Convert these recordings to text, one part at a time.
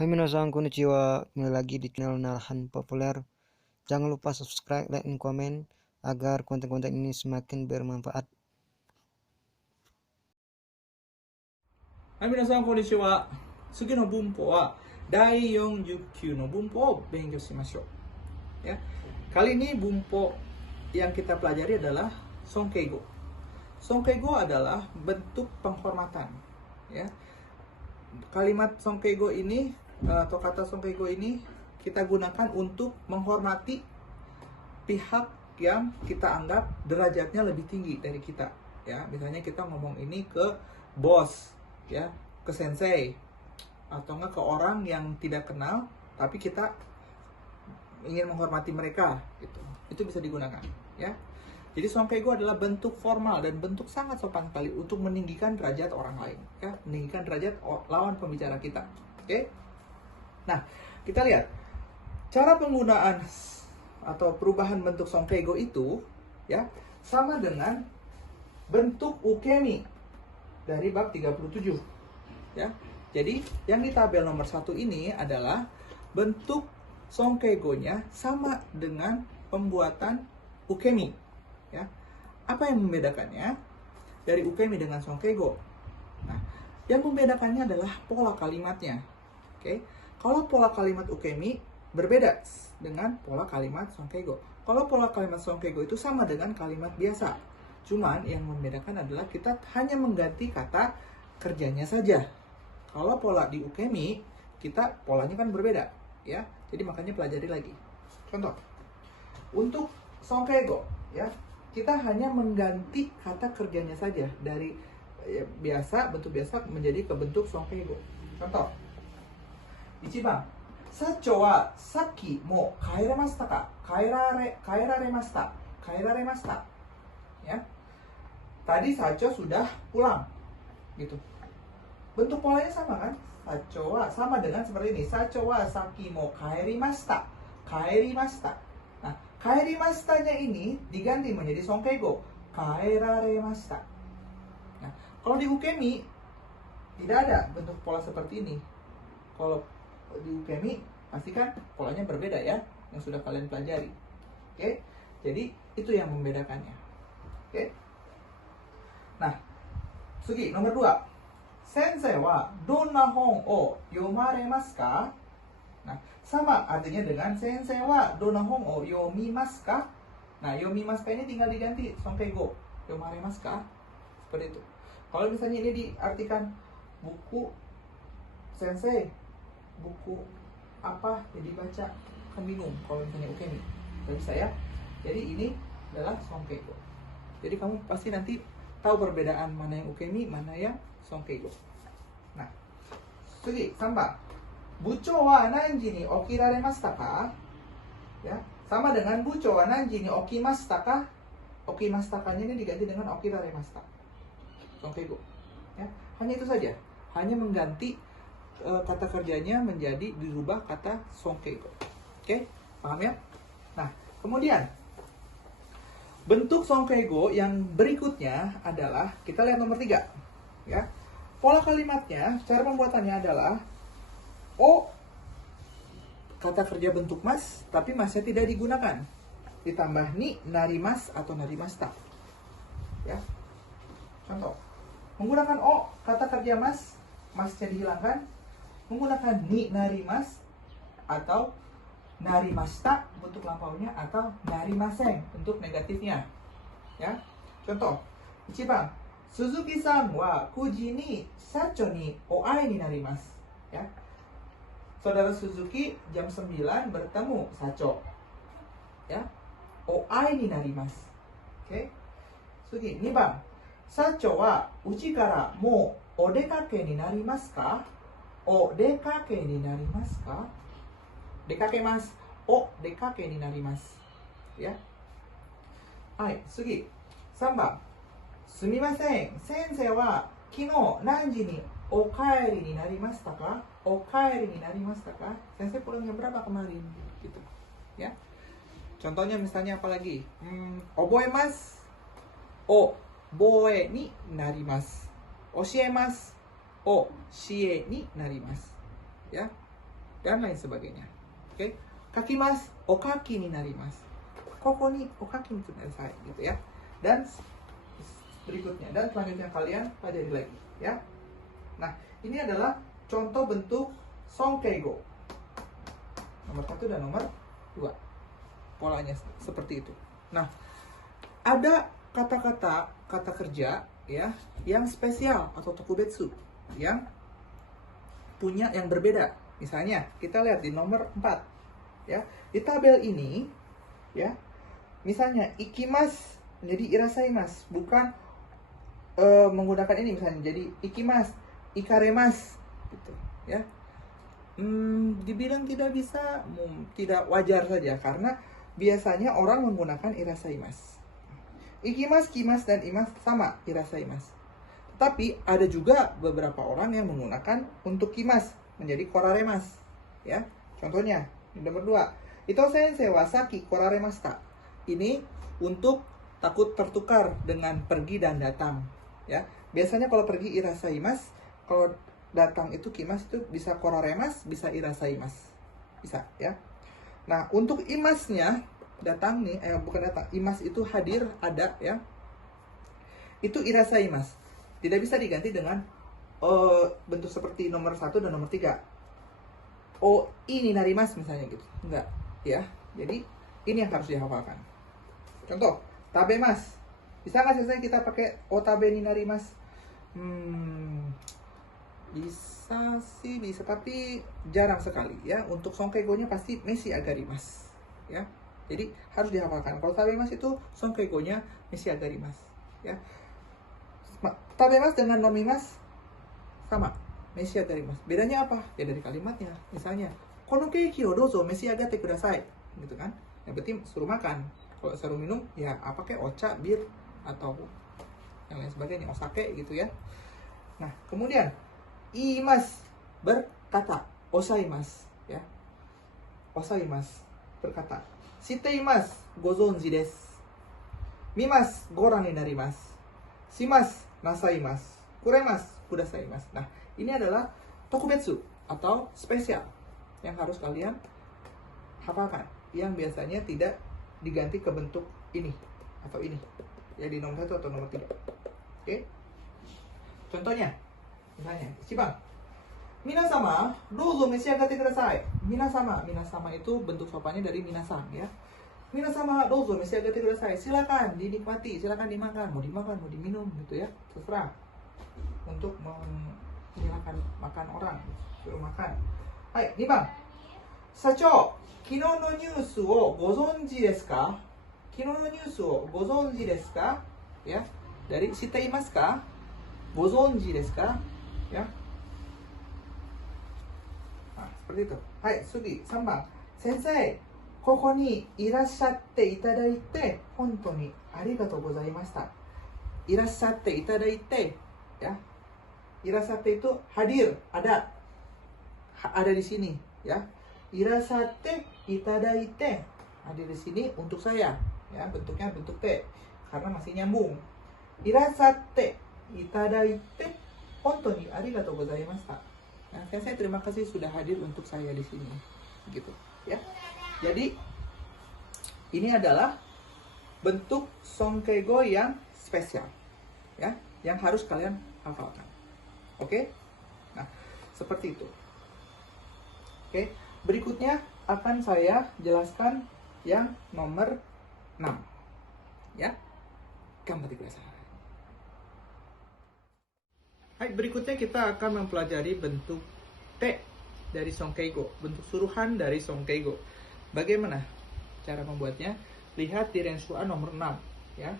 Hai minasan, konnichiwa. Kembali lagi di channel Narhan Populer. Jangan lupa subscribe, like, dan komen agar konten-konten ini semakin bermanfaat. はい、皆さん、こんにちは。次の文法は第40級の文法を勉強しましょう。Ya. Kali ini bumpo yang kita pelajari adalah songkeigo. Songkeigo adalah bentuk penghormatan. Ya. Kalimat songkeigo ini atau kata songkeigo ini kita gunakan untuk menghormati pihak yang kita anggap derajatnya lebih tinggi dari kita. Ya, misalnya kita ngomong ini ke bos, ya, ke sensei, atau enggak ke orang yang tidak kenal tapi kita ingin menghormati mereka, gitu. Itu bisa digunakan, ya. Jadi songkeigo adalah bentuk formal dan bentuk sangat sopan sekali untuk meninggikan derajat orang lain, ya, meninggikan derajat lawan pembicara kita. Oke? Nah, kita lihat cara penggunaan atau perubahan bentuk songkeigo itu, ya, sama dengan bentuk ukemi dari bab 37, ya. Jadi yang di tabel nomor 1 ini adalah bentuk songkeigo-nya sama dengan pembuatan ukemi, ya. Apa yang membedakannya dari ukemi dengan songkeigo? Nah, yang membedakannya adalah pola kalimatnya. Oke. Kalau pola kalimat ukemi berbeda dengan pola kalimat songkeigo. Kalau pola kalimat songkeigo itu sama dengan kalimat biasa. Cuman yang membedakan adalah kita hanya mengganti kata kerjanya saja. Kalau pola di ukemi, kita polanya kan berbeda, ya. Jadi makanya pelajari lagi. Contoh. Untuk songkeigo, ya, kita hanya mengganti kata kerjanya saja dari biasa, bentuk biasa menjadi ke bentuk songkeigo. Contoh. Ichiban, Sacho wa saki mo kaeremashita ka? Kaeraremashita. Kaeraremashita. Ya. Tadi Sacho sudah pulang. Gitu. Bentuk polanya sama kan? Sacho wa sama dengan seperti ini. Sacho wa saki mo kaerimashita. Kaerimashita. Nah, kaerimashita-nya ini diganti menjadi songkeigo. Kaeraremashita. Nah, kalau di ukemi tidak ada bentuk pola seperti ini. Kalau di ukemi pasti kan polanya berbeda, ya, yang sudah kalian pelajari. Oke? Jadi itu yang membedakannya. Oke? Nah, Sugi nomor 2. Sensei wa donna hon o yomaremasu ka? Nah, sama artinya dengan sensei wa donna hon o yomimasu ka? Nah, yomimasu ka ini tinggal diganti songkeigo. Yomaremasu ka? Seperti itu. Kalau misalnya ini diartikan buku sensei, buku apa yang dibaca, kan bingung kalau misalnya ukemi. Tapi saya, jadi ini adalah songkeigo. Jadi kamu pasti nanti tahu perbedaan mana yang ukemi, mana yang songkeigo. Nah, Sugi, samba. Buchou wa nanji ni okiraremashita ka? Ya, sama dengan buchou wa nanji ni okimashita ka? Okimashita-nya ini diganti dengan okiraremashita. Songkeigo. Ya, hanya itu saja. Hanya mengganti kata kerjanya menjadi dirubah kata songkeigo. Oke, paham ya? Nah, kemudian bentuk songkeigo yang berikutnya adalah, kita lihat nomor 3, ya. Pola kalimatnya, cara pembuatannya adalah o, kata kerja bentuk mas, tapi masnya tidak digunakan. Ditambah ni, narimas atau narimashita. Ya. Contoh. Menggunakan o, kata kerja mas, masnya dihilangkan. Menggunakan ni narimas atau narimashita bentuk lampaunya, atau narimasen untuk negatifnya, ya. Contoh, Ichiban, Suzuki-san wa 9 時に社長にお会いになります。Ya. Saudara Suzuki jam 9 bertemu Sacho. Ya. O ai ni narimasu. Oke. Sugi, 2番. Sacho wa uchi kara mou odekake ni narimasu ka? Odekake ni narimasu ka? Dekakemas. Odekake ni narimasu. Ya. Hai, Sugi. 3番. すみません、先生は昨日何時にお帰りになりましたか? O帰りになりましたか? Sensei pulang jam berapa kemarin? Gitu. Ya. Contohnya misalnya apa lagi? Oboemasu. Oboe ni narimasu. Oshiemasu. Oshie ni narimasu. Ya. dan lain sebagainya. Oke, kakimas, okaki ni narimasu. Koko ni okaki ni kudasai, gitu ya. Dan berikutnya, dan selanjutnya kalian pelajari lagi, ya. Nah, ini adalah contoh bentuk sonkeigo. Nomor 1 dan nomor 2. Polanya seperti itu. Nah, ada kata kerja ya yang spesial atau tokubetsu yang punya yang berbeda. Misalnya, kita lihat di nomor 4 ya. Di tabel ini ya. Misalnya ikimas menjadi irasaimas, bukan menggunakan ini misalnya jadi ikimas, ikaremas gitu ya. Dibilang tidak bisa, tidak wajar saja karena biasanya orang menggunakan irasaimas. Ikimas, kimas, dan imas sama irasaimas. Tapi ada juga beberapa orang yang menggunakan untuk kimas menjadi koraremas. Ya, contohnya nomor 2. Ito sensei wa saki koraremashita. Ini untuk takut tertukar dengan pergi dan datang. Ya, biasanya kalau pergi irasaimas, kalau datang itu kimas itu bisa koraremas, bisa irasaimas. Bisa ya. Nah, untuk imasnya datang nih, bukan datang, imas itu hadir, ada ya. Itu irasaimas. Tidak bisa diganti dengan bentuk seperti nomor 1 dan nomor 3. Oh, ini narimas misalnya gitu. Enggak, ya. Jadi, ini yang harus dihafalkan. Contoh, tabemas. Bisa nggak sih kita pakai otabe ni narimas? Bisa sih, bisa, tapi jarang sekali ya. Untuk sonkeigo-nya pasti mesi agarimas. Ya. Jadi harus dihafalkan. Kalau tabemas itu sonkeigo-nya mesi agarimas. Ya. Tabemas dengan nomimas sama, mesi agarimas. Bedanya apa? Ya dari kalimatnya. Misalnya, kono keiki o dozo mesi agate kudasai. Gitu kan? Yang penting suruh makan. Kalau suruh minum, ya apa kayak ocha, bir, atau yang lain sebagainya, osake gitu ya. Nah, kemudian imas berkata, osaimas ya. Osaimas berkata. Shiteimas gozonji desu. Mimas goran ni narimasu. Shimas nasaimasu. Kuremas kudasaimasu. Nah, ini adalah tokubetsu atau spesial yang harus kalian hafalkan, yang biasanya tidak diganti ke bentuk ini atau ini ya, di nomor 1 atau nomor 3. Oke, contohnya misalnya Cibang, minasama douzo meshigate kudasai. Minasama itu bentuk sopannya dari minasan ya. Minasama douzo meshigate kudasai. Silakan dinikmati, silakan dimakan, mau dimakan, mau diminum gitu ya, terserah. Untuk menyilahkan makan orang, suruh makan. Hai, nih Bang. Sacho, kino no news o gozonji desu ka? Kino no news o gozonji desu ka? Ya, dari shiteimasu ka? Gozonji desu ka? Ya. Nah, seperti itu. Hai, Sugi, Sambang. Sensei, koko ni irashatte itadaite hontou ni arigatou gozaimashita. Irashatte itadaite, ya. Irashatte itu hadir, ada di sini, ya. Irashatte itadaite, hadir di sini untuk saya, ya. Bentuknya bentuk T karena masih nyambung. Irashatte itadaite hontou ni arigatou gozaimashita. Nah, saya terima kasih sudah hadir untuk saya di sini, gitu, ya. Jadi ini adalah bentuk sonkeigo yang spesial, ya, yang harus kalian hafalkan. Oke? Nah, seperti itu. Oke, berikutnya akan saya jelaskan yang nomor 6. Ya. Gambatte kudasai. Hai, berikutnya kita akan mempelajari bentuk T dari sonkeigo, bentuk suruhan dari sonkeigo. Bagaimana cara membuatnya? Lihat di Renshuan nomor 6, ya.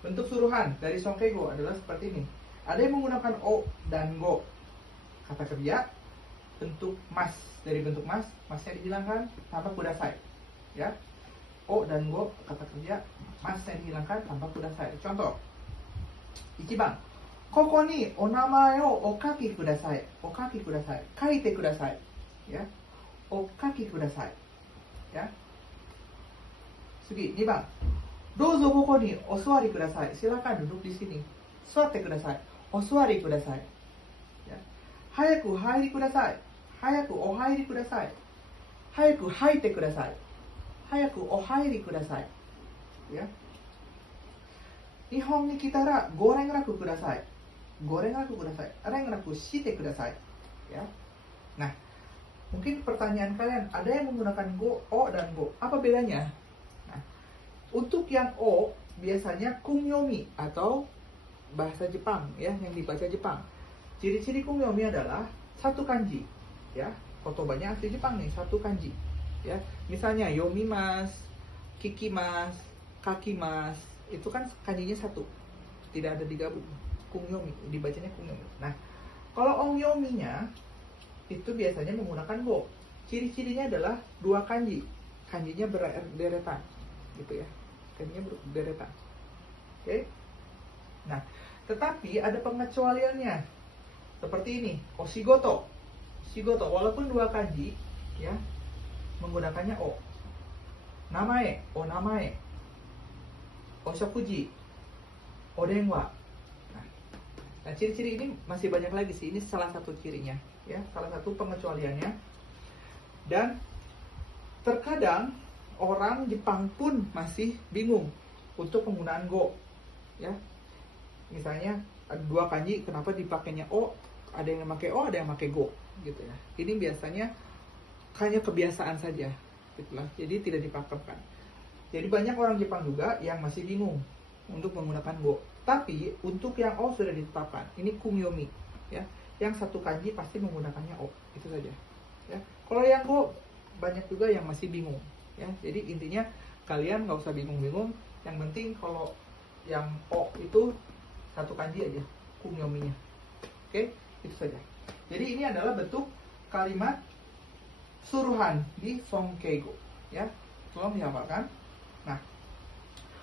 Bentuk suruhan dari sonkeigo adalah seperti ini. Ada yang menggunakan o dan go. Kata kerja bentuk mas, dari bentuk mas, masnya dihilangkan tanpa kudasai, ya. O dan go kata kerja, masnya dihilangkan tanpa kudasai. Contoh, Ichiban, koko ni o namae o okaki kudasai. Okaki kudasai. Kaite kudasai. Ya. Okaki kudasai. Ya. Sugi, 2番. Douzo koko ni o suari kudasai. Silakan duduk di sini. Suatte kudasai. O suari kudasai. Ya. Hayaku hairi kudasai. hayaku o hairi kudasai. Hayaku haite kudasai. Hayaku o hairi kudasai. Ya. Nihon ni kitara goreng raku kudasai. Goreng raku kudasai. Reng raku shite kudasai. Ya. Nah, mungkin pertanyaan kalian, ada yang menggunakan go, o, dan go. Apa bedanya? Nah, untuk yang o biasanya kunyomi atau bahasa Jepang ya, yang dibaca Jepang. Ciri-ciri kunyomi adalah satu kanji ya. Kotobanya asli Jepang nih, satu kanji ya. Misalnya yomimas, kikimas, kakimas, itu kan kanjinya satu, tidak ada digabung. Kunyomi, dibacanya kunyomi. Nah, kalau onyominya itu biasanya menggunakan go. Ciri-cirinya adalah dua kanji, kanjinya berderetan gitu ya, kanjinya berderetan. Oke. Nah, tetapi ada pengecualiannya seperti ini, oshigoto. Shigoto, walaupun dua kanji ya, menggunakannya o. Namae, o namae. Oshokuji, o denwa. Nah, ciri-ciri ini masih banyak lagi sih. Ini salah satu cirinya ya, salah satu pengecualiannya. Dan terkadang orang Jepang pun masih bingung untuk penggunaan go ya. Misalnya ada dua kanji, kenapa dipakainya o? Ada yang pakai o, ada yang pakai go gitu ya. Ini biasanya hanya kebiasaan saja gitulah. Jadi tidak dipakemkan. Jadi banyak orang Jepang juga yang masih bingung untuk menggunakan go. Tapi untuk yang o sudah ditetapkan. Ini kunyomi ya. Yang satu kanji pasti menggunakannya o. Itu saja. Ya. Kalau yang go banyak juga yang masih bingung ya. Jadi intinya kalian nggak usah bingung-bingung. Yang penting kalau yang o itu satu kanji aja kunyominya. Oke, itu saja. Jadi ini adalah bentuk kalimat suruhan di Sonkeigo ya. Tolong dihafalkan. Nah,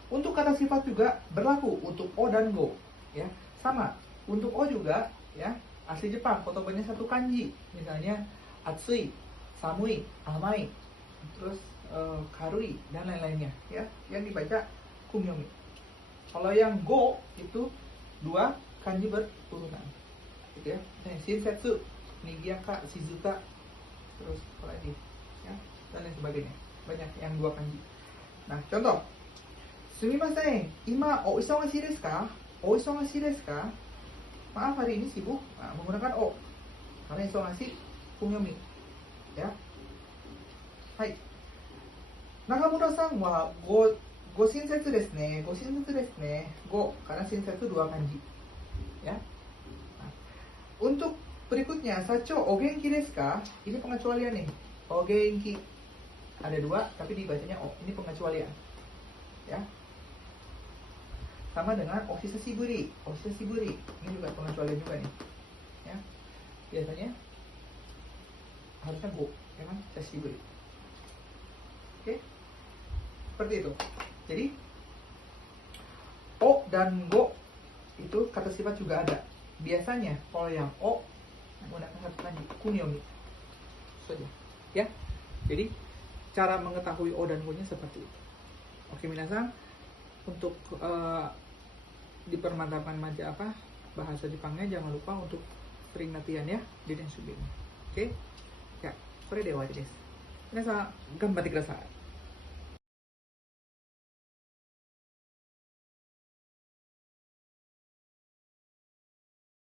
untuk kata sifat juga berlaku untuk o dan go ya. Sama. Untuk o juga ya, asli Jepang, kotobanya satu kanji. Misalnya atsui, samui, amai, terus karui dan lain-lainnya ya, yang dibaca kunyomi. Kalau yang go itu dua kanji berurutan gitu ya. Shinsetsu, nigiaka, shizuka, terus apa lagi ya, dan lain sebagainya. Banyak yang dua kanji. Nah, contoh. Sumimasen, ima o isogashi desu ka? O isogashi desu ka? Maaf, hari ini sibuk. Nah, menggunakan o. Karena isogashi kunyomi. Ya. Hai. Nakamura-san wa go shinsetsu desu ne. Go shinsetsu desu ne. Go, karena shinsetsu dua kanji. Ya. Nah, untuk berikutnya, sacho o genki desu ka? Ini pengecualian nih. O genki. Ada dua, tapi dibacanya o. Ini pengecualian. Ya. Sama dengan oshisashiburi. Oshisashiburi. Ini juga pengecualian juga nih. Ya. Biasanya harusnya go, ya kan? Shashiburi. Oke. Seperti itu. Jadi o dan go itu kata sifat juga ada. Biasanya kalau yang o menggunakan satu kanji kunyomi saja. Ya. Jadi cara mengetahui o dan go-nya seperti itu. Oke, minasan, untuk dipermantapkan bahasa Jepangnya, jangan lupa untuk sering latihan ya di Densubin. Oke? Ya, これで終わりです。皆さん頑張ってください。